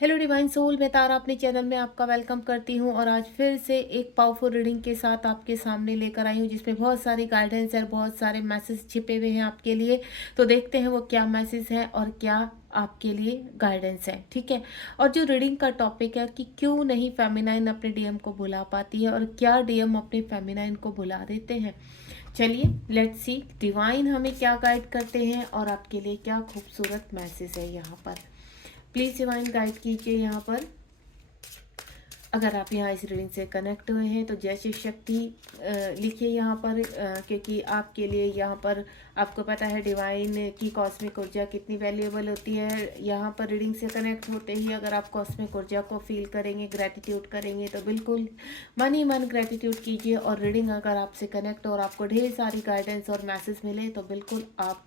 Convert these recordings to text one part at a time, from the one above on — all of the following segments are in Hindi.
हेलो डिवाइन सोल, मैं तारा अपने चैनल में आपका वेलकम करती हूँ और आज फिर से एक पावरफुल रीडिंग के साथ आपके सामने लेकर आई हूँ जिसमें बहुत सारी गाइडेंस और बहुत सारे मैसेज छिपे हुए हैं आपके लिए। तो देखते हैं वो क्या मैसेज है और क्या आपके लिए गाइडेंस है। ठीक है। और जो रीडिंग का टॉपिक है कि क्यों नहीं फेमिनाइन अपने डीएम को बुला पाती है और क्या डीएम अपने फेमिनाइन को बुला देते हैं। चलिए लेट्स सी डिवाइन हमें क्या गाइड करते हैं और आपके लिए क्या खूबसूरत मैसेज है यहाँ पर। प्लीज़ डिवाइन गाइड कीजिए यहाँ पर। अगर आप यहाँ इस रीडिंग से कनेक्ट हुए हैं तो जय शिव शक्ति लिखिए यहाँ पर, क्योंकि आपके लिए यहाँ पर आपको पता है डिवाइन की कॉस्मिक ऊर्जा कितनी वैल्यूएबल होती है। यहाँ पर रीडिंग से कनेक्ट होते ही अगर आप कॉस्मिक ऊर्जा को फील करेंगे, ग्रैटिट्यूड करेंगे, तो बिल्कुल मन ही मन ग्रैटिट्यूड कीजिए। और रीडिंग अगर आपसे कनेक्ट और आपको ढेर सारी गाइडेंस और मैसेज मिले तो बिल्कुल आप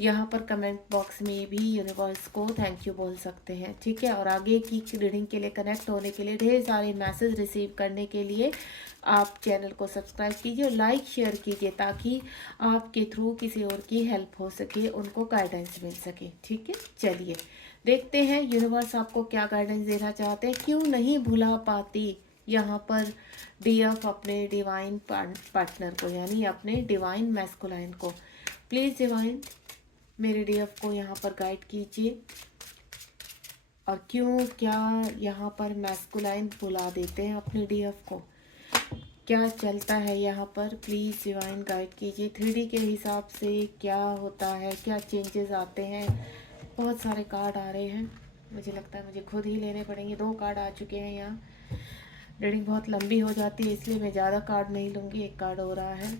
यहाँ पर कमेंट बॉक्स में भी यूनिवर्स को थैंक यू बोल सकते हैं। ठीक है। और आगे की रीडिंग के लिए कनेक्ट होने के लिए, ढेर सारे मैसेज रिसीव करने के लिए आप चैनल को सब्सक्राइब कीजिए और लाइक शेयर कीजिए ताकि आपके थ्रू किसी और की हेल्प हो सके, उनको गाइडेंस मिल सके। ठीक है। चलिए देखते हैं यूनिवर्स आपको क्या गाइडेंस देना चाहते हैं। क्यों नहीं भुला पाती यहाँ पर डीएफ अपने डिवाइन पार्टनर को, यानी अपने डिवाइन मैस्कुलाइन को। प्लीज़ डिवाइन मेरे डीएफ को यहाँ पर गाइड कीजिए और क्यों क्या यहाँ पर मैस्कुलाइन बुला देते हैं अपने डीएफ को, क्या चलता है यहाँ पर। प्लीज़ डिवाइन गाइड कीजिए। 3D के हिसाब से क्या होता है, क्या चेंजेस आते हैं। बहुत सारे कार्ड आ रहे हैं, मुझे लगता है मुझे खुद ही लेने पड़ेंगे। 2 कार्ड आ चुके हैं यहाँ। रीडिंग बहुत लंबी हो जाती है इसलिए मैं ज़्यादा कार्ड नहीं लूँगी, 1 कार्ड हो रहा है।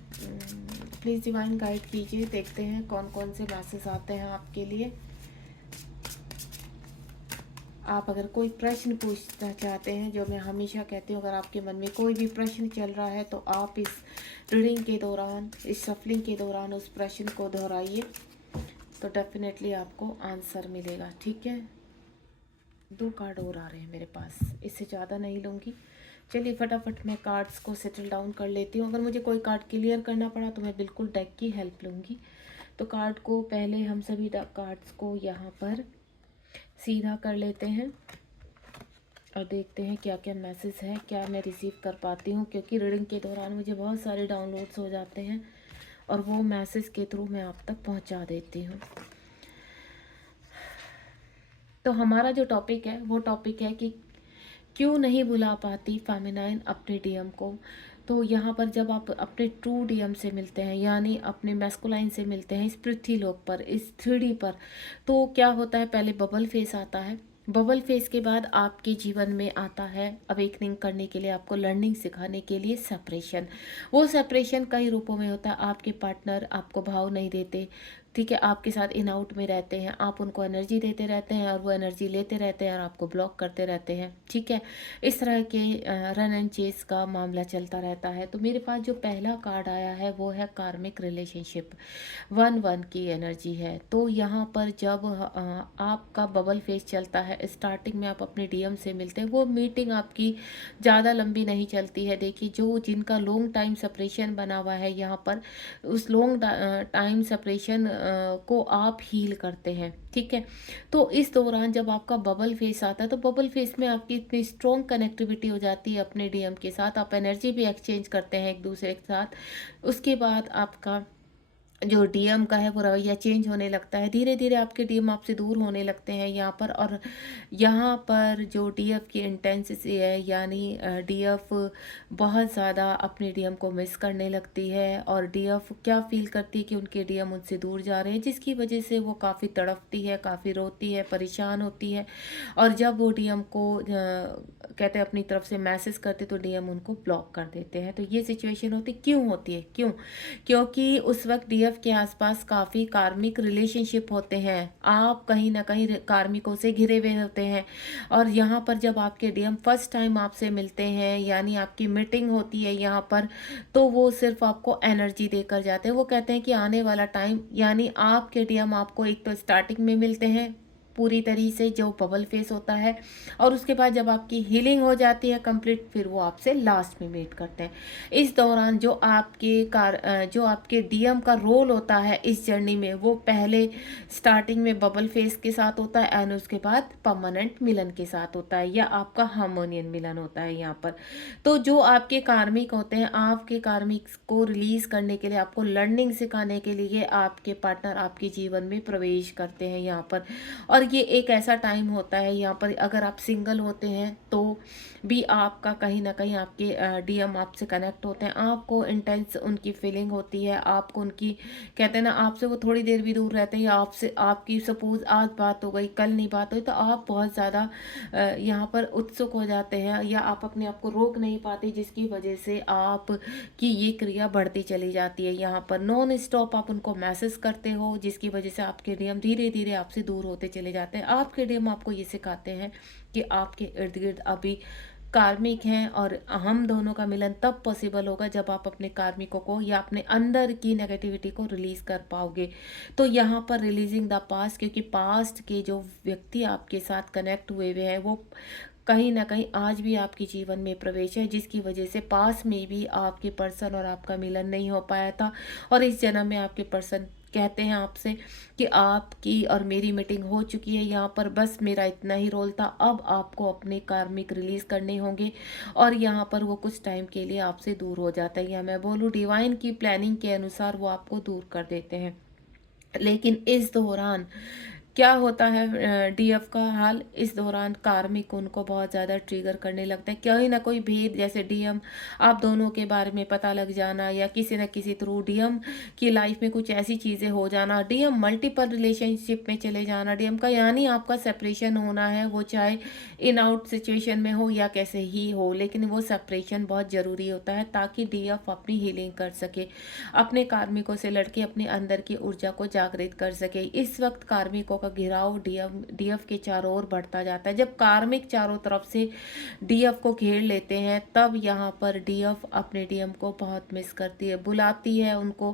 प्लीज़ डिवाइन गाइड कीजिए। देखते हैं कौन कौन से मैसेज आते हैं आपके लिए। आप अगर कोई प्रश्न पूछना चाहते हैं, जो मैं हमेशा कहती हूँ, अगर आपके मन में कोई भी प्रश्न चल रहा है तो आप इस रीडिंग के दौरान, इस सफलिंग के दौरान उस प्रश्न को दोहराइए तो डेफिनेटली आपको आंसर मिलेगा। ठीक है। 2 कार्ड और आ रहे हैं मेरे पास, इससे ज़्यादा नहीं लूँगी। चलिए फटाफट मैं कार्ड्स को सेटल डाउन कर लेती हूँ। अगर मुझे कोई कार्ड क्लियर करना पड़ा तो मैं बिल्कुल डेक की हेल्प लूँगी। तो कार्ड को पहले हम सभी कार्ड्स को यहाँ पर सीधा कर लेते हैं और देखते हैं क्या क्या मैसेज है, क्या मैं रिसीव कर पाती हूँ, क्योंकि रीडिंग के दौरान मुझे बहुत सारे डाउनलोड्स हो जाते हैं और वो मैसेज के थ्रू मैं आप तक पहुँचा देती हूँ। तो हमारा जो टॉपिक है वो टॉपिक है कि क्यों नहीं बुला पाती फेमिनाइन अपने डीएम को। तो यहाँ पर जब आप अपने ट्रू डीएम से मिलते हैं, यानी अपने मैस्कुलाइन से मिलते हैं इस पृथ्वी लोक पर, इस 3D पर, तो क्या होता है, पहले बबल फेस आता है। बबल फेस के बाद आपके जीवन में आता है अवेकनिंग करने के लिए, आपको लर्निंग सिखाने के लिए सेपरेशन। वो सेपरेशन कई रूपों में होता है। आपके पार्टनर आपको भाव नहीं देते, ठीक है, आपके साथ इन आउट में रहते हैं, आप उनको एनर्जी देते रहते हैं और वो एनर्जी लेते रहते हैं और आपको ब्लॉक करते रहते हैं। ठीक है। इस तरह के रन एंड चेस का मामला चलता रहता है। तो मेरे पास जो पहला कार्ड आया है वो है कार्मिक रिलेशनशिप, 1-1 की एनर्जी है। तो यहाँ पर जब आपका बबल फेस चलता है, स्टार्टिंग में आप अपने डीएम से मिलते हैं, वो मीटिंग आपकी ज़्यादा लंबी नहीं चलती है। देखिए, जो जिनका लॉन्ग टाइम सेपरेशन बना हुआ है यहाँ पर, उस लॉन्ग टाइम सेपरेशन को आप हील करते हैं। ठीक है। तो इस दौरान जब आपका बबल फेस आता है तो बबल फेस में आपकी इतनी स्ट्रॉन्ग कनेक्टिविटी हो जाती है अपने डीएम के साथ, आप एनर्जी भी एक्सचेंज करते हैं एक दूसरे के साथ। उसके बाद आपका जो डीएम का है वो रवैया चेंज होने लगता है, धीरे धीरे आपके डीएम आपसे दूर होने लगते हैं यहाँ पर। और यहाँ पर जो डीएफ की इंटेंसिटी है, यानी डीएफ बहुत ज़्यादा अपने डीएम को मिस करने लगती है और डीएफ क्या फील करती है कि उनके डीएम उनसे दूर जा रहे हैं, जिसकी वजह से वो काफ़ी तड़पती है, काफ़ी रोती है, परेशान होती है। और जब वो डीएम को कहते हैं अपनी तरफ से मैसेज करते तो डीएम उनको ब्लॉक कर देते हैं। तो ये सिचुएशन होती क्यों होती है, क्यों? क्योंकि उस वक्त डीएफ के आसपास काफ़ी कार्मिक रिलेशनशिप होते हैं, आप कहीं ना कहीं कार्मिकों से घिरे हुए होते हैं। और यहाँ पर जब आपके डीएम फर्स्ट टाइम आपसे मिलते हैं, यानी आपकी मीटिंग होती है यहाँ पर, तो वो सिर्फ आपको एनर्जी देकर जाते हैं। वो कहते हैं कि आने वाला टाइम, यानी आपके डीएम आपको एक तो स्टार्टिंग में मिलते हैं पूरी तरीके से जो बबल फेस होता है, और उसके बाद जब आपकी हीलिंग हो जाती है कंप्लीट, फिर वो आपसे लास्ट में मीट करते हैं। इस दौरान जो आपके डीएम का रोल होता है इस जर्नी में, वो पहले स्टार्टिंग में बबल फेस के साथ होता है एंड उसके बाद परमानेंट मिलन के साथ होता है, या आपका हार्मोनियन मिलन होता है यहाँ पर। तो जो आपके कार्मिक होते हैं, आपके कार्मिक को रिलीज करने के लिए, आपको लर्निंग सिखाने के लिए आपके पार्टनर आपके जीवन में प्रवेश करते हैं यहाँ पर। और ये एक ऐसा टाइम होता है यहाँ पर, अगर आप सिंगल होते हैं तो भी आपका कहीं ना कहीं आपके डीएम आपसे कनेक्ट होते हैं, आपको इंटेंस उनकी फीलिंग होती है, आपको उनकी, कहते हैं ना, आपसे वो थोड़ी देर भी दूर रहते हैं, या आपसे आपकी सपोज आज बात हो गई कल नहीं बात हुई, तो आप बहुत ज़्यादा यहाँ पर उत्सुक हो जाते हैं, या आप अपने आप को रोक नहीं पाते, जिसकी वजह से आप की ये क्रिया बढ़ती चली जाती है। यहाँ पर नॉन स्टॉप आप उनको मैसेज करते हो, जिसकी वजह से आपके डीएम धीरे धीरे आपसे दूर होते चले जाते हैं। आपके डीएम आपको ये सिखाते हैं कि आपके इर्द गिर्द अभी कार्मिक हैं, और हम दोनों का मिलन तब पॉसिबल होगा जब आप अपने कार्मिकों को या अपने अंदर की नेगेटिविटी को रिलीज कर पाओगे। तो यहाँ पर रिलीजिंग द पास्ट, क्योंकि पास्ट के जो व्यक्ति आपके साथ कनेक्ट हुए हुए हैं वो कहीं ना कहीं आज भी आपके जीवन में प्रवेश है, जिसकी वजह से पास में भी आपके पर्सन और आपका मिलन नहीं हो पाया था, और इस जन्म में आपके पर्सन कहते हैं आपसे कि आपकी और मेरी मीटिंग हो चुकी है यहाँ पर, बस मेरा इतना ही रोल था, अब आपको अपने कार्मिक रिलीज करने होंगे, और यहाँ पर वो कुछ टाइम के लिए आपसे दूर हो जाता है, या मैं बोलूँ डिवाइन की प्लानिंग के अनुसार वो आपको दूर कर देते हैं। लेकिन इस दौरान क्या होता है डीएफ का हाल, इस दौरान कार्मिक उनको बहुत ज़्यादा ट्रिगर करने लगता है, कोई ना कोई भेद, जैसे डीएम आप दोनों के बारे में पता लग जाना, या किसी न किसी थ्रू डीएम की लाइफ में कुछ ऐसी चीज़ें हो जाना, डीएम मल्टीपल रिलेशनशिप में चले जाना, डीएम का यानी आपका सेपरेशन होना है, वो चाहे इन आउट सिचुएशन में हो या कैसे ही हो, लेकिन वो सेपरेशन बहुत ज़रूरी होता है ताकि डीएफ अपनी हीलिंग कर सके, अपने कार्मिकों से लड़के अपने अंदर की ऊर्जा को जागृत कर सके। इस वक्त कार्मिकों का घेराव डीएफ के चारों ओर बढ़ता जाता है। जब कार्मिक चारों तरफ से डीएफ को घेर लेते हैं, तब यहाँ पर डीएफ अपने डीएम को बहुत मिस करती है, बुलाती है उनको,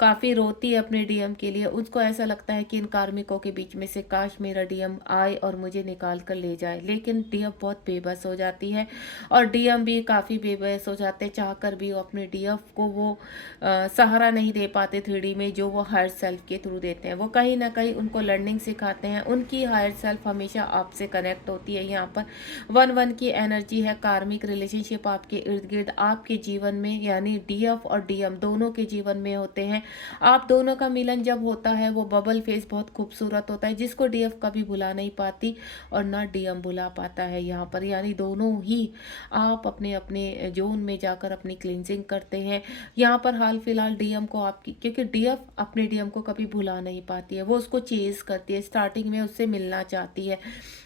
काफ़ी रोती है अपने डीएम के लिए। उसको ऐसा लगता है कि इन कार्मिकों के बीच में से काश मेरा डीएम आए और मुझे निकाल कर ले जाए, लेकिन डीएफ बहुत बेबस हो जाती है, और डीएम भी काफ़ी बेबस हो जाते हैं, चाह कर भी वो अपने डीएफ को वो सहारा नहीं दे पाते 3D में, जो वो हायर सेल्फ के थ्रू देते हैं। वो कहीं ना कहीं उनको लर्निंग सिखाते हैं, उनकी हायर सेल्फ हमेशा आपसे कनेक्ट होती है। यहाँ पर 1-1 की एनर्जी है, कार्मिक रिलेशनशिप आपके इर्द गिर्द आपके जीवन में, यानी डीएफ और डीएम दोनों के जीवन में होते हैं। आप दोनों का मिलन जब होता है वो बबल फेस बहुत खूबसूरत होता है, जिसको डीएफ कभी भुला नहीं पाती और ना डीएम भुला पाता है यहाँ पर, यानी दोनों ही आप अपने अपने जोन में जाकर अपनी क्लिनजिंग करते हैं। यहाँ पर हाल फिलहाल डीएम को आपकी, क्योंकि डीएफ अपने डीएम को कभी भुला नहीं पाती है, वो उसको चेज करती है, स्टार्टिंग में उससे मिलना चाहती है।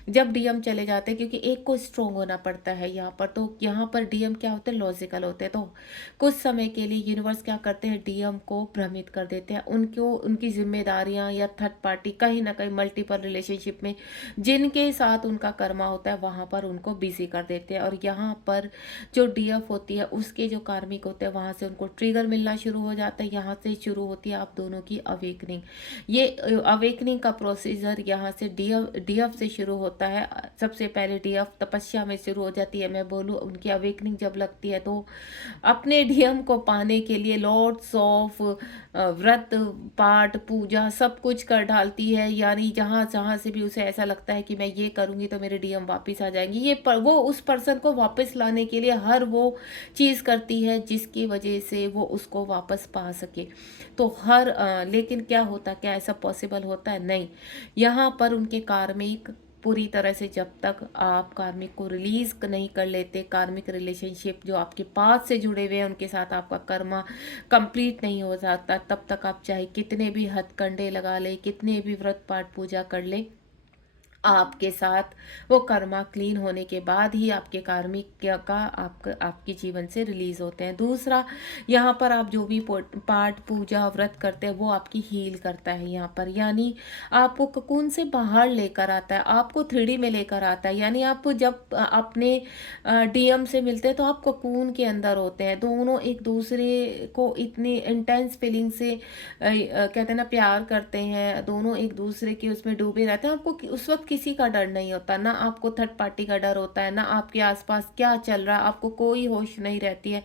जब डीएम चले जाते हैं, क्योंकि एक को स्ट्रोंग होना पड़ता है यहाँ पर, तो यहाँ पर डीएम क्या होते हैं, लॉजिकल होते हैं, तो कुछ समय के लिए यूनिवर्स क्या करते हैं, डीएम को भ्रमित कर देते हैं, उनको उनकी जिम्मेदारियां या थर्ड पार्टी कहीं ना कहीं मल्टीपल रिलेशनशिप में जिनके साथ उनका कर्मा होता है वहाँ पर उनको बिजी कर देते हैं, और यहाँ पर जो डीएफ होती है उसके जो कार्मिक होते हैं वहाँ से उनको ट्रिगर मिलना शुरू हो जाता है। यहाँ से शुरू होती है आप दोनों की अवेकनिंग। ये अवेकनिंग का प्रोसीजर यहाँ से डीएफ से शुरू होता है। सबसे पहले डीएफ तपस्या में शुरू हो जाती है, मैं बोलूँ उनकी अवेकनिंग जब लगती है तो अपने डीएम को पाने के लिए लॉट्स ऑफ व्रत पाठ पूजा सब कुछ कर डालती है, यानी जहाँ जहाँ से भी उसे ऐसा लगता है कि मैं ये करूँगी तो मेरे डीएम वापस आ जाएंगे, वो उस पर्सन को वापस लाने के लिए हर वो चीज़ करती है जिसकी वजह से वो उसको वापस पा सके। तो लेकिन क्या होता, क्या ऐसा पॉसिबल होता है? नहीं। यहाँ पर उनके कार्मिक पूरी तरह से, जब तक आप कार्मिक को रिलीज नहीं कर लेते, कार्मिक रिलेशनशिप जो आपके पास से जुड़े हुए हैं उनके साथ आपका कर्मा कंप्लीट नहीं हो जाता, तब तक आप चाहे कितने भी हथकंडे लगा ले, कितने भी व्रत पाठ पूजा कर ले, आपके साथ वो कर्मा क्लीन होने के बाद ही आपके कार्मिक का आपके जीवन से रिलीज होते हैं। दूसरा, यहाँ पर आप जो भी पाठ पूजा व्रत करते हैं वो आपकी हील करता है यहाँ पर, यानी आपको ककून से बाहर लेकर आता है, आपको 3D में लेकर आता है। यानी आप जब अपने डीएम से मिलते हैं तो आप ककून के अंदर होते हैं, दोनों एक दूसरे को इतनी इंटेंस फीलिंग से कहते हैं ना प्यार करते हैं, दोनों एक दूसरे के उसमें डूबे रहते हैं। आपको उस वक्त किसी का डर नहीं होता, ना आपको थर्ड पार्टी का डर होता है, ना आपके आसपास क्या चल रहा है आपको कोई होश नहीं रहती है।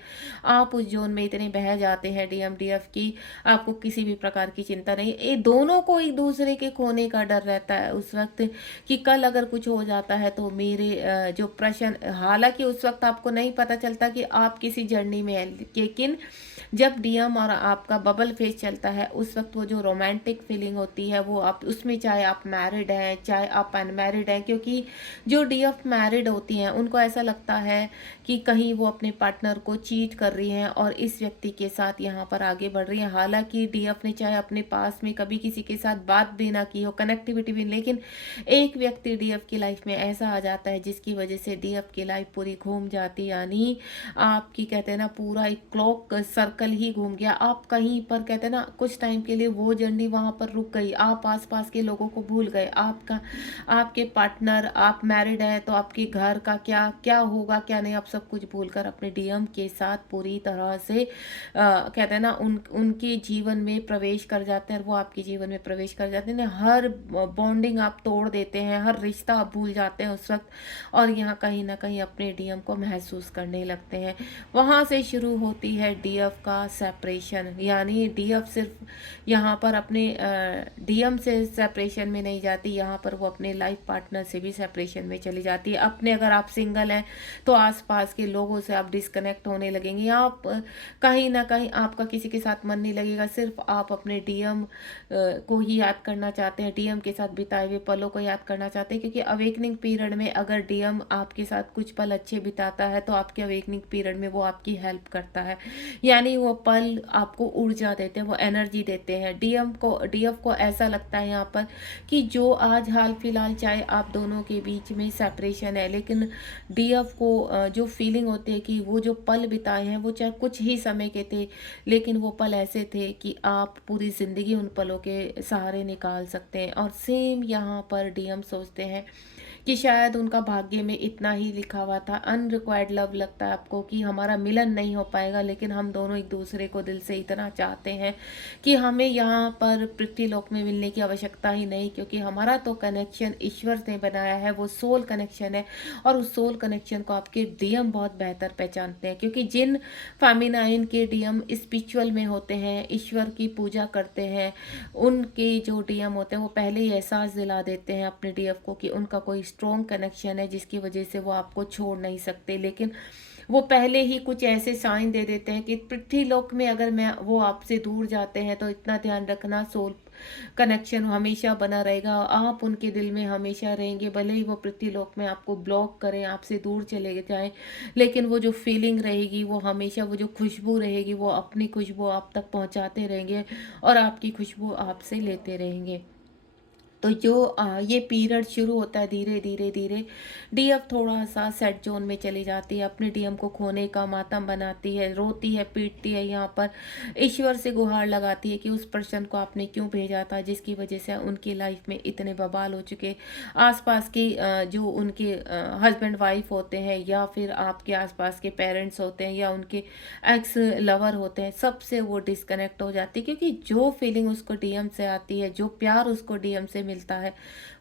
आप उस जोन में इतने बह जाते हैं डीएमडीएफ की, आपको किसी भी प्रकार की चिंता नहीं। ये दोनों को एक दूसरे के खोने का डर रहता है उस वक्त, कि कल अगर कुछ हो जाता है तो मेरे जो प्रश्न, हालांकि उस वक्त आपको नहीं पता चलता कि आप किसी जर्नी में हैं, लेकिन जब डीएम और आपका बबल फेज चलता है उस वक्त वो जो रोमांटिक फीलिंग होती है वो आप उसमें, चाहे आप मैरिड हैं चाहे आप अनमैरिड हैं, क्योंकि जो डीएफ मैरिड होती हैं उनको ऐसा लगता है कि कहीं वो अपने पार्टनर को चीट कर रही हैं और इस व्यक्ति के साथ यहाँ पर आगे बढ़ रही हैं। हालांकि डीएफ ने चाहे अपने पास में कभी किसी के साथ बात भी ना की हो, कनेक्टिविटी भी, लेकिन एक व्यक्ति डीएफ की लाइफ में ऐसा आ जाता है जिसकी वजह से डीएफ की लाइफ पूरी घूम जाती है। यानी आपकी कहते हैं ना पूरा एक क्लॉक सर्कल ही घूम गया। आप कहीं पर कहते हैं ना कुछ टाइम के लिए वो जर्नी वहां पर रुक गई, आप आसपास के लोगों को भूल गए, आपका आपके पार्टनर, आप मैरिड है तो आपके घर का क्या क्या होगा क्या नहीं, आप सब कुछ भूलकर अपने डीएम के साथ पूरी तरह से कहते हैं ना उनके जीवन में प्रवेश कर जाते हैं और वो आपके जीवन में प्रवेश कर जाते हैं। हर बॉन्डिंग आप तोड़ देते हैं, हर रिश्ता आप भूल जाते हैं उस वक्त, और यहाँ कहीं ना कहीं अपने डीएम को महसूस करने लगते हैं। वहाँ से शुरू होती है डीएफ का सेपरेशन। यानी डीएफ सिर्फ यहाँ पर अपने डीएम से सेपरेशन में नहीं जाती, यहाँ पर वो अपने लाइफ पार्टनर से भी सेपरेशन में चली जाती है। अपने अगर आप सिंगल हैं तो आसपास के लोगों से आप डिस्कनेक्ट होने लगेंगे, आप कहीं ना कहीं आपका किसी के साथ मन नहीं लगेगा, सिर्फ आप अपने डीएम को ही याद करना चाहते हैं, डीएम के साथ बिताए हुए पलों को याद करना चाहते हैं। क्योंकि अवेकनिंग पीरियड में अगर डीएम आपके साथ कुछ पल अच्छे बिताता है तो आपके अवेकनिंग पीरियड में वो आपकी हेल्प करता है, यानी वो पल आपको ऊर्जा देते हैं, वो एनर्जी देते हैं। डीएफ को ऐसा लगता है यहाँ पर कि जो आज हाल फिलहाल चाहे आप दोनों के बीच में सेपरेशन है, लेकिन डीएफ को जो फीलिंग होती है कि वो जो पल बिताए हैं वो चाहे कुछ ही समय के थे, लेकिन वो पल ऐसे थे कि आप पूरी जिंदगी उन पलों के सहारे निकाल सकते हैं। और सेम यहाँ पर डीएम सोचते हैं कि शायद उनका भाग्य में इतना ही लिखा हुआ था, अनरिक्वायर्ड लव लगता है आपको कि हमारा मिलन नहीं हो पाएगा, लेकिन हम दोनों एक दूसरे को दिल से इतना चाहते हैं कि हमें यहाँ पर पृथ्वीलोक में मिलने की आवश्यकता ही नहीं, क्योंकि हमारा तो कनेक्शन ईश्वर ने बनाया है, वो सोल कनेक्शन है। और उस सोल कनेक्शन को आपके डीएम बहुत बेहतर पहचानते हैं, क्योंकि जिन फेमिनाइन के डीएम स्पिरिचुअल में होते हैं, ईश्वर की पूजा करते हैं, उनके जो डीएम होते हैं वो पहले ही एहसास दिला देते हैं अपने डीएफ को कि उनका कोई स्ट्रॉन्ग कनेक्शन है जिसकी वजह से वो आपको छोड़ नहीं सकते। लेकिन वो पहले ही कुछ ऐसे साइन दे देते हैं कि पृथ्वीलोक में अगर मैं वो आपसे दूर जाते हैं तो इतना ध्यान रखना, सोल कनेक्शन हमेशा बना रहेगा, आप उनके दिल में हमेशा रहेंगे, भले ही वो पृथ्वीलोक में आपको ब्लॉक करें, आपसे दूर चले जाएं, लेकिन वो जो फीलिंग रहेगी वो हमेशा, वो जो खुशबू रहेगी वो अपनी खुशबू आप तक पहुंचाते रहेंगे और आपकी खुशबू आपसे लेते रहेंगे। तो जो ये पीरियड शुरू होता है धीरे धीरे धीरे, डीएफ थोड़ा सा सेट जोन में चली जाती है, अपने डीएम को खोने का मातम बनाती है, रोती है, पीटती है, यहाँ पर ईश्वर से गुहार लगाती है कि उस पर्सन को आपने क्यों भेजा था जिसकी वजह से उनकी लाइफ में इतने बवाल हो चुके। आसपास की जो उनके हस्बैंड वाइफ होते हैं, या फिर आपके आसपास के पेरेंट्स होते हैं, या उनके एक्स लवर होते हैं, सबसे वो डिस्कनेक्ट हो जाती है, क्योंकि जो फीलिंग उसको डीएम से आती है, जो प्यार उसको डीएम से मिलता है,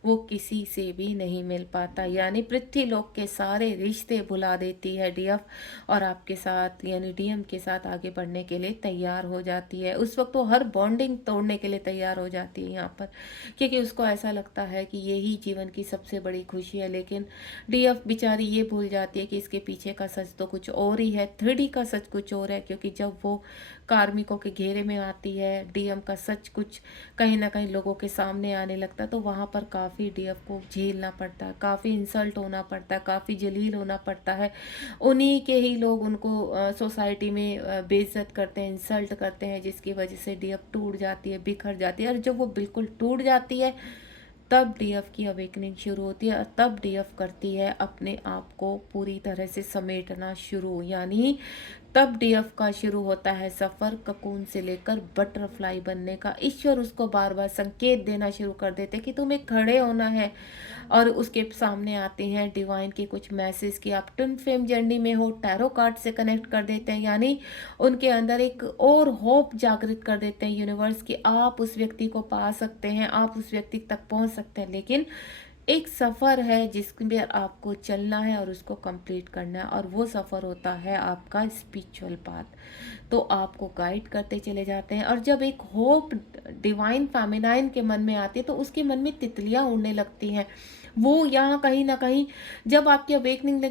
वो किसी से भी नहीं मिल पाता। यानी पृथ्वीलोक के सारे रिश्ते भुला देती है डीएफ, और आपके साथ यानी डीएम के साथ आगे बढ़ने के लिए तैयार हो जाती है। उस वक्त वो हर बॉन्डिंग तोड़ने के लिए तैयार हो जाती है यहाँ पर, क्योंकि उसको ऐसा लगता है कि यही जीवन की सबसे बड़ी खुशी है। लेकिन डीएफ बेचारी ये भूल जाती है कि इसके पीछे का सच तो कुछ और ही है, 3D का सच कुछ और है। क्योंकि जब वो कार्मिकों के घेरे में आती है, डीएम का सच कुछ कहीं ना कहीं लोगों के सामने आने लगता है, तो वहाँ पर काफ़ी डीएफ को झेलना पड़ता है, काफ़ी इंसल्ट होना पड़ता है, काफ़ी जलील होना पड़ता है। उन्हीं के ही लोग उनको सोसाइटी में बेइज्जत करते हैं, इंसल्ट करते हैं, जिसकी वजह से डीएफ टूट जाती है, बिखर जाती है। और जब वो बिल्कुल टूट जाती है तब डीएफ की अवेकनिंग शुरू होती है और तब डीएफ करती है अपने आप को पूरी तरह से समेटना शुरू। यानी तब डीएफ का शुरू होता है सफ़र ककून से लेकर बटरफ्लाई बनने का। ईश्वर उसको बार बार संकेत देना शुरू कर देते कि तुम्हें खड़े होना है, और उसके सामने आते हैं डिवाइन के कुछ मैसेज कि आप ट्विन फ्लेम जर्नी में हो। टैरो कार्ड से कनेक्ट कर देते हैं, यानी उनके अंदर एक और होप जागृत कर देते हैं यूनिवर्स कि आप उस व्यक्ति को पा सकते हैं, आप उस व्यक्ति तक पहुंच सकते हैं, लेकिन एक सफ़र है जिसमें आपको चलना है और उसको कंप्लीट करना है, और वो सफ़र होता है आपका स्पिरिचुअल पाथ। तो आपको गाइड करते चले जाते हैं, और जब एक होप डिवाइन फेमिनाइन के मन में आती है तो उसके मन में तितलियां उड़ने लगती हैं। वो यहाँ कहीं ना कहीं जब आपकी अवेकनिंग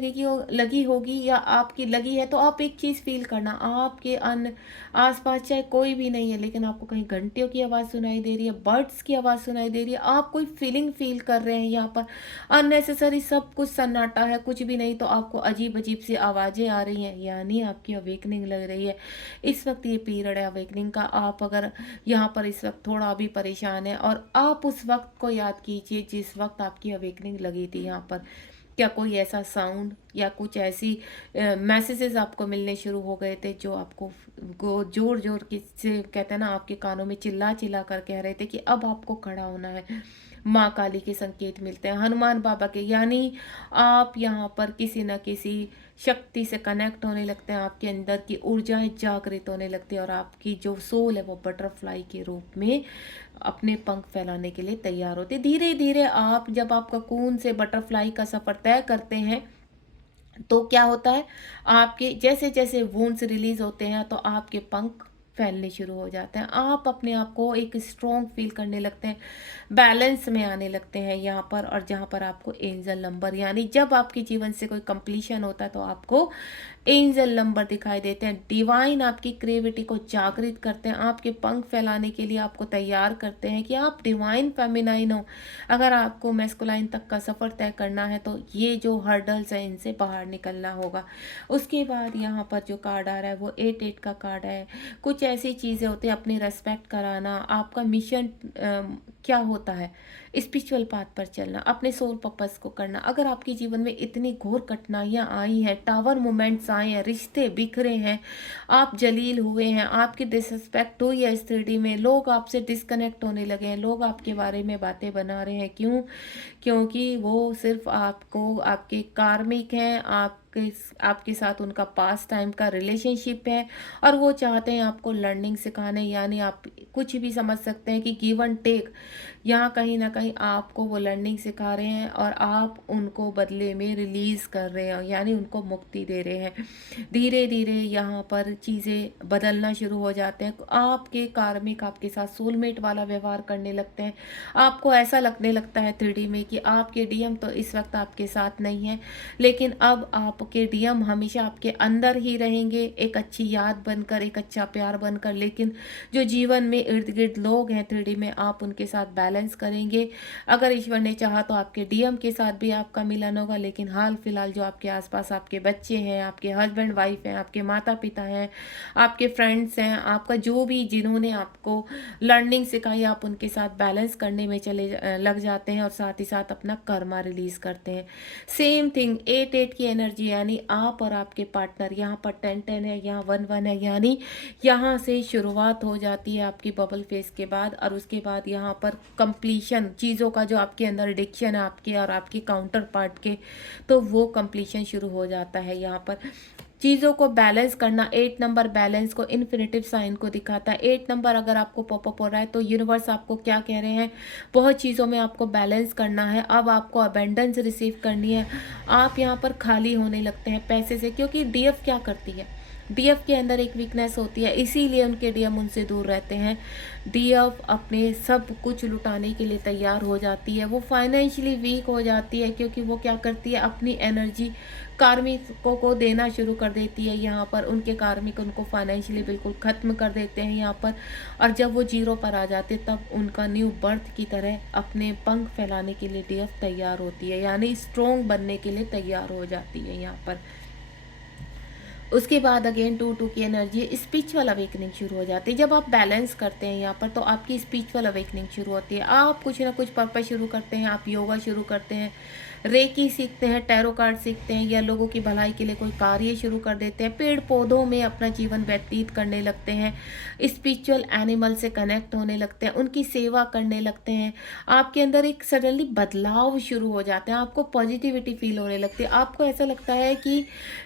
लगी होगी या आपकी लगी है, तो आप एक चीज़ फील करना, आपके आसपास चाहे कोई भी नहीं है, लेकिन आपको कहीं घंटियों की आवाज़ सुनाई दे रही है, बर्ड्स की आवाज़ सुनाई दे रही है, आप कोई फीलिंग फील कर रहे हैं यहाँ पर। अननेसेसरी सब कुछ सन्नाटा है, कुछ भी नहीं, तो आपको अजीब अजीब सी आवाज़ें आ रही हैं, यानी आपकी अवेकनिंग लग रही है। इस वक्त ये पीरियड है अवेकनिंग का। आप अगर यहाँ पर इस वक्त थोड़ा भी परेशान है, और आप उस वक्त को याद कीजिए जिस वक्त आपकी अवेकनिंग लगी थी। यहाँ पर क्या कोई ऐसा साउंड या कुछ ऐसी मैसेजेस आपको मिलने शुरू हो गए थे जो आपको जोर जोर की से कहते हैं ना, आपके कानों में चिल्ला चिल्ला कर कह रहे थे कि अब आपको खड़ा होना है। माँ काली के संकेत मिलते हैं, हनुमान बाबा के, यानी आप यहाँ पर किसी न किसी शक्ति से कनेक्ट होने लगते हैं, आपके अंदर की ऊर्जाएं जागृत होने लगती है, और आपकी जो सोल है वो बटरफ्लाई के रूप में अपने पंख फैलाने के लिए तैयार होते। धीरे धीरे आप जब आप ककून से बटरफ्लाई का सफर तय करते हैं, तो क्या होता है, आपके जैसे जैसे वूंड्स रिलीज होते हैं तो आपके पंख फैलने शुरू हो जाते हैं। आप अपने आप को एक स्ट्रॉन्ग फील करने लगते हैं, बैलेंस में आने लगते हैं यहाँ पर। और जहाँ पर आपको एंजल नंबर, यानी जब आपके जीवन से कोई कंप्लीशन होता है तो आपको एंजल नंबर दिखाई देते हैं। डिवाइन आपकी क्रिएटिविटी को जागृत करते हैं, आपके पंख फैलाने के लिए आपको तैयार करते हैं कि आप डिवाइन फेमिनाइन हो। अगर आपको मैस्कुलाइन तक का सफ़र तय करना है तो ये जो हर्डल्स हैं इनसे बाहर निकलना होगा। उसके बाद यहाँ पर जो कार्ड आ रहा है वो 8-8 का कार्ड है। कुछ ऐसी चीज़ें होती हैं, अपनी रेस्पेक्ट कराना, आपका मिशन क्या होता है, स्पिरिचुअल पाथ पर चलना, अपने सोल पर्पस को करना। अगर आपके जीवन में इतनी घोर कठिनाइयाँ आई हैं, टावर मोमेंट्स आए हैं, रिश्ते बिखरे हैं, आप जलील हुए हैं, आपकी डिसरिस्पेक्ट हुई है इस 3D में, लोग आपसे डिस्कनेक्ट होने लगे हैं, लोग आपके बारे में बातें बना रहे हैं, क्यों? क्योंकि वो सिर्फ आपको, आपके कार्मिक हैं, आपके साथ उनका पास टाइम का रिलेशनशिप है, और वो चाहते हैं आपको लर्निंग सिखाने। यानी आप कुछ भी समझ सकते हैं कि गिव एंड टेक, यहाँ कहीं ना कहीं आपको वो लर्निंग सिखा रहे हैं और आप उनको बदले में रिलीज कर रहे हैं, यानी उनको मुक्ति दे रहे हैं। धीरे धीरे यहाँ पर चीज़ें बदलना शुरू हो जाते हैं, आपके कार्मिक आपके साथ सोलमेट वाला व्यवहार करने लगते हैं। आपको ऐसा लगने लगता है 3D में कि आपके डीएम तो इस वक्त आपके साथ नहीं है, लेकिन अब आपके डीएम हमेशा आपके अंदर ही रहेंगे, एक अच्छी याद बनकर, एक अच्छा प्यार बनकर। लेकिन जो जीवन में इर्द गिर्द लोग हैं 3D में, आप उनके साथ बैलेंस करेंगे। अगर ईश्वर ने चाहा तो आपके डीएम के साथ भी आपका मिलन होगा, लेकिन हाल फिलहाल जो आपके आसपास आपके बच्चे हैं, आपके हस्बैंड वाइफ हैं, आपके माता पिता हैं, आपके फ्रेंड्स हैं, आपका जो भी जिन्होंने आपको लर्निंग सिखाई, आप उनके साथ बैलेंस करने में लग जाते हैं, और साथ ही साथ अपना कर्मा रिलीज करते हैं। सेम थिंग 8-8 की एनर्जी, यानी आप और आपके पार्टनर, यहाँ पर 10-10 है, यहाँ 1-1 है, यानी यहाँ से शुरुआत हो जाती है आपकी बबल फेस के बाद, और उसके बाद यहाँ पर कंप्लीशन चीज़ों का, जो आपके अंदर एडिक्शन है आपके और आपके काउंटर पार्ट के, तो वो कंप्लीशन शुरू हो जाता है। यहाँ पर चीज़ों को बैलेंस करना, 8 नंबर बैलेंस को इन्फिनिटिव साइन को दिखाता है। 8 नंबर अगर आपको पॉपअप हो रहा है तो यूनिवर्स आपको क्या कह रहे हैं, बहुत चीज़ों में आपको बैलेंस करना है। अब आपको अबेंडेंस रिसीव करनी है। आप यहाँ पर खाली होने लगते हैं पैसे से, क्योंकि डीएफ क्या करती है, डीएफ के अंदर एक वीकनेस होती है, इसीलिए उनके डीएम उनसे दूर रहते हैं। डीएफ अपने सब कुछ लुटाने के लिए तैयार हो जाती है, वो फाइनेंशियली वीक हो जाती है, क्योंकि वो क्या करती है, अपनी एनर्जी कार्मिकों को देना शुरू कर देती है। यहाँ पर उनके कार्मिक उनको फाइनेंशियली बिल्कुल ख़त्म कर देते हैं यहाँ पर, और जब वो जीरो पर आ जाते तब उनका न्यू बर्थ की तरह अपने पंख फैलाने के लिए डीएफ तैयार होती है, यानी स्ट्रॉन्ग बनने के लिए तैयार हो जाती है यहाँ पर। उसके बाद अगेन 2-2 की एनर्जी स्पिरिचुअल अवेकनिंग शुरू हो जाती है। जब आप बैलेंस करते हैं यहाँ पर, तो आपकी स्पिरिचुअल अवेकनिंग शुरू होती है। आप कुछ ना कुछ पर्पस शुरू करते हैं, आप योगा शुरू करते हैं, रेकी सीखते हैं, टैरो कार्ड सीखते हैं, या लोगों की भलाई के लिए कोई कार्य शुरू कर देते हैं, पेड़ पौधों में अपना जीवन व्यतीत करने लगते हैं, स्पिरिचुअल एनिमल से कनेक्ट होने लगते हैं, उनकी सेवा करने लगते हैं। आपके अंदर एक सडनली बदलाव शुरू हो जाते हैं, आपको पॉजिटिविटी फील होने लगती है। आपको ऐसा लगता है कि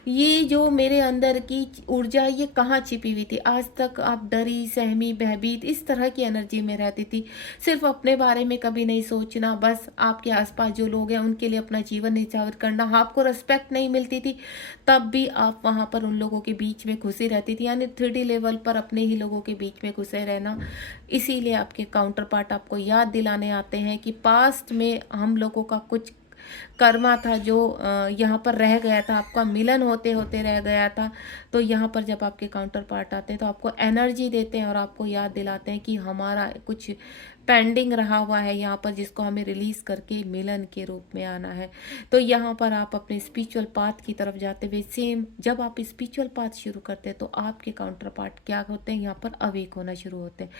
ये जो मेरे अंदर की ऊर्जा है, ये कहाँ छिपी हुई थी। आज तक आप डरी, सहमी, भयभीत इस तरह की एनर्जी में रहती थी। सिर्फ अपने बारे में कभी नहीं सोचना, बस आपके आसपास जो लोग हैं उनके लिए अपना जीवन निछावर करना। आपको रिस्पेक्ट नहीं मिलती थी, तब भी आप वहाँ पर उन लोगों के बीच में घुसी रहती थी, यानी 3D लेवल पर अपने ही लोगों के बीच में घुसे रहना। इसीलिए आपके काउंटर पार्ट आपको याद दिलाने आते हैं कि पास्ट में हम लोगों का कुछ कर्मा था जो यहाँ पर रह गया था, आपका मिलन होते होते रह गया था। तो यहाँ पर जब आपके काउंटर पार्ट आते हैं तो आपको एनर्जी देते हैं और आपको याद दिलाते हैं कि हमारा कुछ पेंडिंग रहा हुआ है यहाँ पर, जिसको हमें रिलीज करके मिलन के रूप में आना है। तो यहाँ पर आप अपने स्पिरिचुअल पाथ की तरफ जाते हुए, सेम जब आप स्पिरिचुअल पाथ शुरू करते हैं तो आपके काउंटर पार्ट क्या होते हैं, यहाँ पर अवेक होना शुरू होते हैं।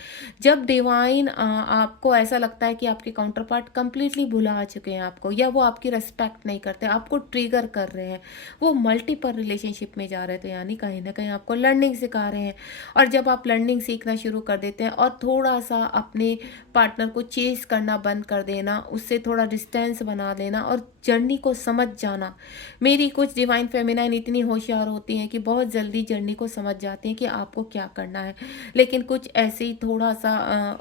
जब डिवाइन आपको ऐसा लगता है कि आपके काउंटर पार्ट कंप्लीटली भुला चुके हैं आपको, या वो आपकी रेस्पेक्ट नहीं करते, आपको ट्रिगर कर रहे हैं, वो मल्टीपल रिलेशनशिप में जा रहे थे, यानी कहीं ना कहीं आपको लर्निंग सिखा रहे हैं। और जब आप लर्निंग सीखना शुरू कर देते हैं और थोड़ा सा अपने पार्टनर को चेस करना बंद कर देना, उससे थोड़ा डिस्टेंस बना लेना और जर्नी को समझ जाना। मेरी कुछ डिवाइन फेमिनाइन इतनी होशियार होती हैं कि बहुत जल्दी जर्नी को समझ जाती हैं कि आपको क्या करना है, लेकिन कुछ ऐसे ही थोड़ा सा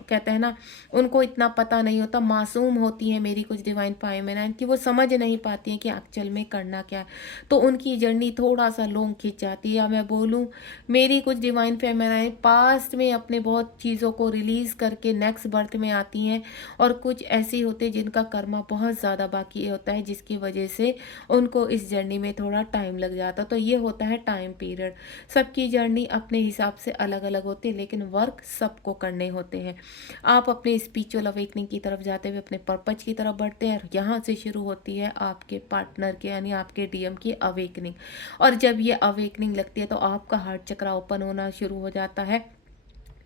कहते हैं ना, उनको इतना पता नहीं होता, मासूम होती हैं मेरी कुछ डिवाइन फेमिनाइन, कि वो समझ नहीं पाती हैं कि एक्चुअल में करना क्या है। तो उनकी जर्नी थोड़ा सा लॉन्ग खिंच जाती है। या मैं बोलूँ, मेरी कुछ डिवाइन फेमिनाइन पास्ट में अपने बहुत चीज़ों को रिलीज़ करके नेक्स्ट बर्थ में आती हैं, और कुछ ऐसी होती है जिनका कर्मा बहुत ज़्यादा बाकी होता है, जिसकी वजह से उनको इस जर्नी में थोड़ा टाइम लग जाता है। तो ये होता है टाइम पीरियड। सबकी जर्नी अपने हिसाब से अलग अलग होती है, लेकिन वर्क सबको करने होते हैं। आप अपने स्पिरिचुअल अवेकनिंग की तरफ जाते हुए अपने पर्पज की तरफ बढ़ते हैं, और यहाँ से शुरू होती है आपके पार्टनर के यानी आपके डीएम की अवेकनिंग। और जब ये अवेकनिंग लगती है तो आपका हार्ट चक्र ओपन होना शुरू हो जाता है।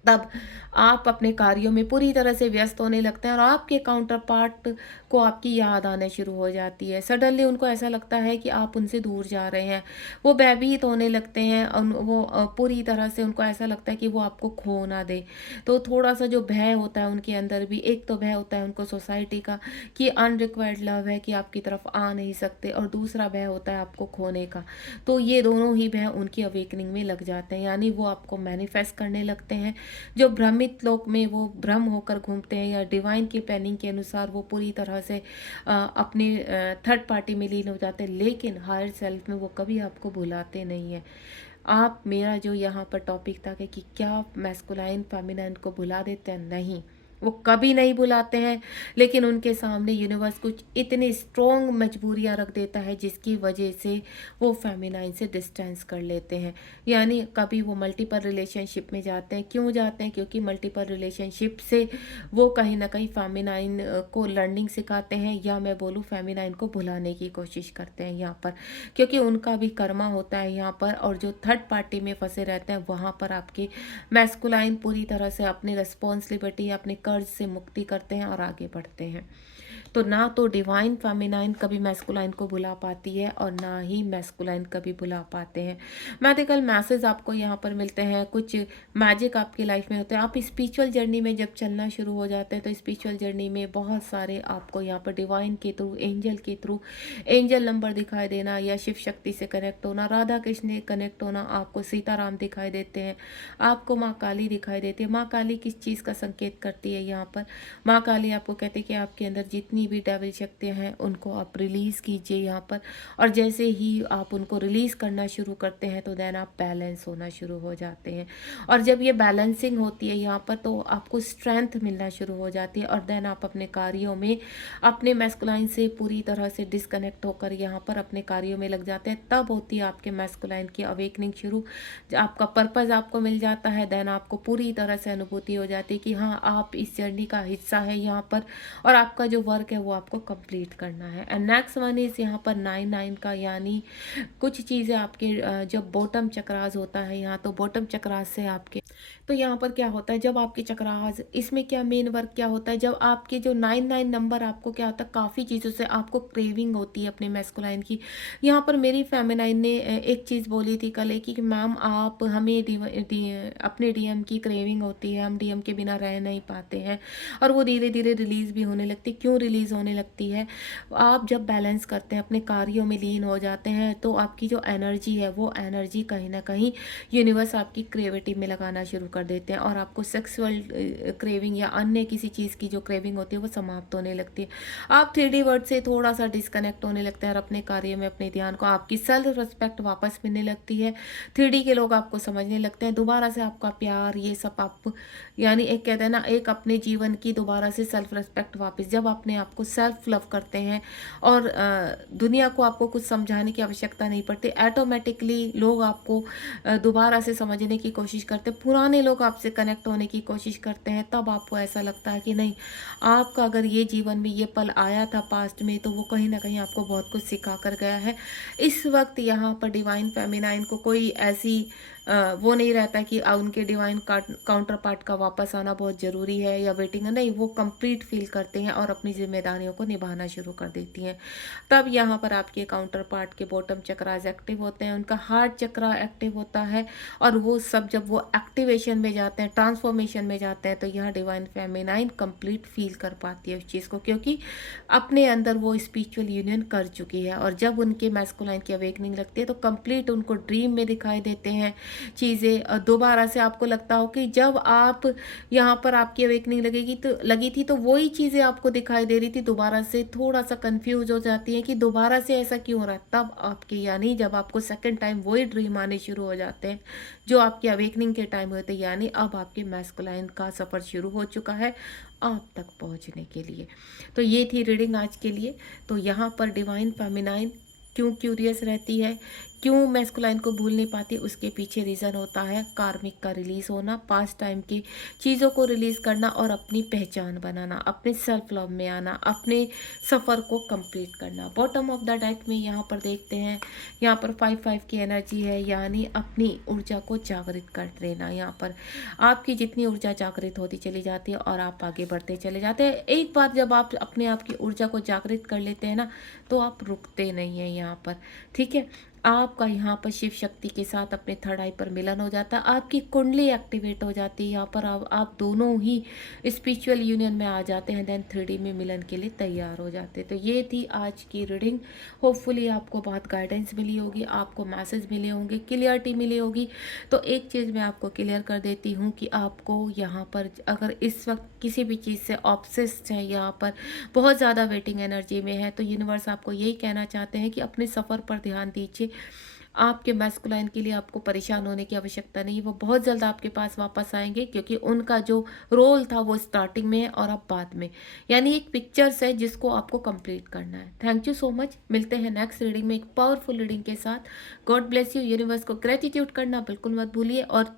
तब आप अपने कार्यों में पूरी तरह से व्यस्त होने लगते हैं, और आपके काउंटर पार्ट को आपकी याद आने शुरू हो जाती है। सडनली उनको ऐसा लगता है कि आप उनसे दूर जा रहे हैं, वो भयभीत होने लगते हैं, वो पूरी तरह से उनको ऐसा लगता है कि वो आपको खो ना दे। तो थोड़ा सा जो भय होता है उनके अंदर भी, एक तो भय होता है उनको सोसाइटी का कि अनरिक्वायर्ड लव है, कि आपकी तरफ आ नहीं सकते, और दूसरा भय होता है आपको खोने का। तो ये दोनों ही भय उनकी अवेकनिंग में लग जाते हैं, यानी वो आपको मैनिफेस्ट करने लगते हैं। जो भ्रमित लोक में वो भ्रम होकर घूमते हैं, या डिवाइन की प्लानिंग के अनुसार वो पूरी तरह से अपने थर्ड पार्टी में लीन हो जाते हैं, लेकिन हायर सेल्फ में वो कभी आपको भुलाते नहीं है। आप, मेरा जो यहाँ पर टॉपिक था कि क्या मैस्कुलाइन फेमिनाइन को भुला देते हैं, नहीं, वो कभी नहीं बुलाते हैं। लेकिन उनके सामने यूनिवर्स कुछ इतनी स्ट्रॉन्ग मजबूरियां रख देता है, जिसकी वजह से वो फेमिनाइन से डिस्टेंस कर लेते हैं। यानी कभी वो मल्टीपल रिलेशनशिप में जाते हैं। क्यों जाते हैं? क्योंकि मल्टीपल रिलेशनशिप से वो कहीं ना कहीं फेमिनाइन को लर्निंग सिखाते हैं, या मैं बोलूँ फेमिनाइन को भुलाने की कोशिश करते हैं यहाँ पर, क्योंकि उनका भी कर्मा होता है यहाँ पर। और जो थर्ड पार्टी में फंसे रहते हैं, वहाँ पर आपके मैस्कुलाइन पूरी तरह से अपनी रिस्पॉन्सिबिलिटी, अपने कर्ज से मुक्ति करते हैं और आगे बढ़ते हैं। तो ना तो डिवाइन फेमिनाइन कभी मैस्कुलाइन को भुला पाती है, और ना ही मैस्कुलाइन कभी भुला पाते हैं। मैजिकल मैसेज आपको यहाँ पर मिलते हैं, कुछ मैजिक आपकी लाइफ में होते हैं। आप स्पिरिचुअल जर्नी में जब चलना शुरू हो जाते हैं, तो स्पिरिचुअल जर्नी में बहुत सारे आपको यहाँ पर डिवाइन के थ्रू, एंजल के थ्रू, एंजल नंबर दिखाई देना, या शिव शक्ति से कनेक्ट होना, राधा कृष्ण से कनेक्ट होना, आपको सीताराम दिखाई देते हैं, आपको माँ काली दिखाई देती है। माँ काली किस चीज़ का संकेत करती है? यहाँ पर माँ काली आपको कहते हैं कि आपके अंदर जितनी भी डेविल शक्तियाँ हैं उनको आप रिलीज़ कीजिए यहाँ पर, और जैसे ही आप उनको रिलीज़ करना शुरू करते हैं, तो देन आप बैलेंस होना शुरू हो जाते हैं। और जब ये बैलेंसिंग होती है यहाँ पर, तो आपको स्ट्रेंथ मिलना शुरू हो जाती है, और देन आप अपने कार्यों में अपने मैस्कुलाइन से पूरी तरह से डिस्कनेक्ट होकर यहाँ पर अपने कार्यों में लग जाते हैं। तब होती है आपके मैस्कुलाइन की अवेकनिंग शुरू। आपका पर्पज़ आपको मिल जाता है, देन आपको पूरी तरह से अनुभूति हो जाती है कि हाँ, आप इस जर्नी का हिस्सा है यहाँ पर, और आपका जो वर्क है वो आपको कंप्लीट करना है। एंड नेक्स्ट वन इज़ यहाँ पर 9 का, यानी कुछ चीज़ें आपके जब बॉटम चक्रास होता है यहाँ, तो बॉटम चक्रास से आपके, तो यहाँ पर क्या होता है जब आपके चक्रास, इसमें क्या मेन वर्क क्या होता है, जब आपके जो 9 नंबर आपको क्या होता है, काफ़ी चीज़ों से आपको क्रेविंग होती है अपने मैस्कुलाइन की। यहाँ पर मेरी फेमिनाइन ने एक चीज़ बोली थी कल कि मैम आप हमें अपने डीएम की क्रेविंग होती है, हम डीएम के बिना रह नहीं पाते हैं, और वो धीरे धीरे रिलीज़ भी होने लगती है। क्यों रिलीज़ होने लगती है? आप जब बैलेंस करते हैं, अपने कार्यों में लीन हो जाते हैं, तो आपकी जो एनर्जी है वो एनर्जी कहीं ना कहीं यूनिवर्स आपकी क्रिएटिविटी में लगाना शुरू कर देते हैं, और आपको सेक्सुअल क्रेविंग या अन्य किसी चीज़ की जो क्रेविंग होती है वो समाप्त होने लगती है। आप 3D वर्ड से थोड़ा सा डिस्कनेक्ट होने लगते हैं और अपने कार्य में अपने ध्यान को, आपकी सेल्फ रिस्पेक्ट वापस मिलने लगती है। 3D के लोग आपको समझने लगते हैं, दोबारा से आपका प्यार ये सब आप, यानी एक कहते हैं ना, एक अपने जीवन की दोबारा से सेल्फ रिस्पेक्ट वापस, जब अपने आप को सेल्फ लव करते हैं और दुनिया को आपको कुछ समझाने की आवश्यकता नहीं पड़ती, ऑटोमेटिकली लोग आपको दोबारा से समझने की कोशिश करते हैं, पुराने लोग आपसे कनेक्ट होने की कोशिश करते हैं, तब आपको ऐसा लगता है कि नहीं, आपका अगर ये जीवन में ये पल आया था पास्ट में, तो वो कहीं ना कहीं आपको बहुत कुछ सिखा कर गया है। इस वक्त यहाँ पर डिवाइन फेमिनाइन को कोई ऐसी वो नहीं रहता कि उनके डिवाइन काउंटर पार्ट का वापस आना बहुत ज़रूरी है या वेटिंग है, नहीं, वो कंप्लीट फील करते हैं और अपनी जिम्मेदारियों को निभाना शुरू कर देती हैं। तब यहाँ पर आपके काउंटर पार्ट के बॉटम चक्रास एक्टिव होते हैं, उनका हार्ट चक्रा एक्टिव होता है, और वो सब जब वो एक्टिवेशन में जाते हैं, ट्रांसफॉर्मेशन में जाते हैं, तो यहाँ डिवाइन फेमिनाइन कंप्लीट फील कर पाती है उस चीज़ को, क्योंकि अपने अंदर वो स्पिरिचुअल यूनियन कर चुकी है। और जब उनके मैस्कुलाइन की अवेकनिंग लगती है, तो कंप्लीट उनको ड्रीम में दिखाई देते हैं चीज़ें। दोबारा से आपको लगता हो कि जब आप यहाँ पर आपकी अवेकनिंग लगी थी तो वही चीज़ें आपको दिखाई दे रही थी, दोबारा से थोड़ा सा कंफ्यूज हो जाती है कि दोबारा से ऐसा क्यों हो रहा है। तब आपके, यानी जब आपको सेकंड टाइम वही ड्रीम आने शुरू हो जाते हैं जो आपकी अवेकनिंग के टाइम हुए थे, यानी अब आपके मैस्कुलाइन का सफ़र शुरू हो चुका है आप तक पहुंचने के लिए। तो ये थी रीडिंग आज के लिए। तो यहाँ पर डिवाइन फेमिनाइन क्यों क्यूरियस रहती है, क्यों मैस्कुलाइन को भूल नहीं पाती, उसके पीछे रीज़न होता है कार्मिक का रिलीज़ होना, पास्ट टाइम की चीज़ों को रिलीज़ करना और अपनी पहचान बनाना, अपने सेल्फ लव में आना, अपने सफ़र को कंप्लीट करना। बॉटम ऑफ द डेक में यहाँ पर देखते हैं, यहाँ पर 5-5 की एनर्जी है, यानी अपनी ऊर्जा को जागृत कर देना। यहाँ पर आपकी जितनी ऊर्जा जागृत होती चली जाती है और आप आगे बढ़ते चले जाते हैं। एक बार जब आप अपने आप की ऊर्जा को जागृत कर लेते हैं ना, तो आप रुकते नहीं हैं यहाँ पर, ठीक है। आपका यहाँ पर शिव शक्ति के साथ अपने थर्ड आई पर मिलन हो जाता है, आपकी कुंडली एक्टिवेट हो जाती है, यहाँ पर आप दोनों ही स्पिरिचुअल यूनियन में आ जाते हैं, देन 3D में मिलन के लिए तैयार हो जाते हैं। तो ये थी आज की रीडिंग। होपफुली आपको बहुत गाइडेंस मिली होगी, आपको मैसेज मिले होंगे, क्लियरिटी मिली होगी। तो एक चीज़ मैं आपको क्लियर कर देती हूँ कि आपको यहाँ पर अगर इस वक्त किसी भी चीज़ से ऑब्सेस्ड है, यहाँ पर बहुत ज़्यादा वेटिंग एनर्जी में है, तो यूनिवर्स आपको यही कहना चाहते हैं कि अपने सफ़र पर ध्यान दीजिए। आपके मैस्कुलाइन के लिए आपको परेशान होने की आवश्यकता नहीं, वो बहुत जल्द आपके पास वापस आएंगे, क्योंकि उनका जो रोल था वो स्टार्टिंग में है और अब बाद में, यानी एक पिक्चर्स है जिसको आपको कंप्लीट करना है। Thank you so much. मिलते हैं नेक्स्ट रीडिंग में एक पावरफुल रीडिंग के साथ। God bless you. यूनिवर्स को ग्रेटिट्यूड करना बिल्कुल मत भूलिए, और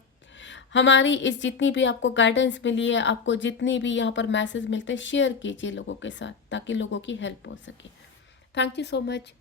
हमारी इस जितनी भी आपको गाइडेंस मिली है, आपको जितनी भी यहाँ पर मैसेज मिलते हैं, शेयर कीजिए लोगों के साथ, ताकि लोगों की हेल्प हो सके। Thank you so much.